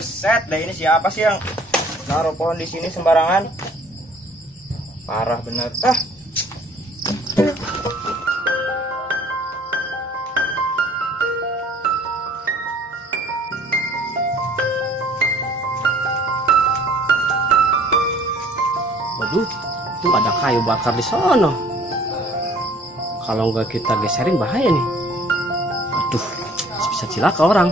Buset, deh ini siapa sih yang naruh pohon di sini sembarangan? Parah bener. Waduh, itu ada kayu bakar di sono. Kalau nggak kita geserin bahaya nih. Waduh, bisa celaka orang.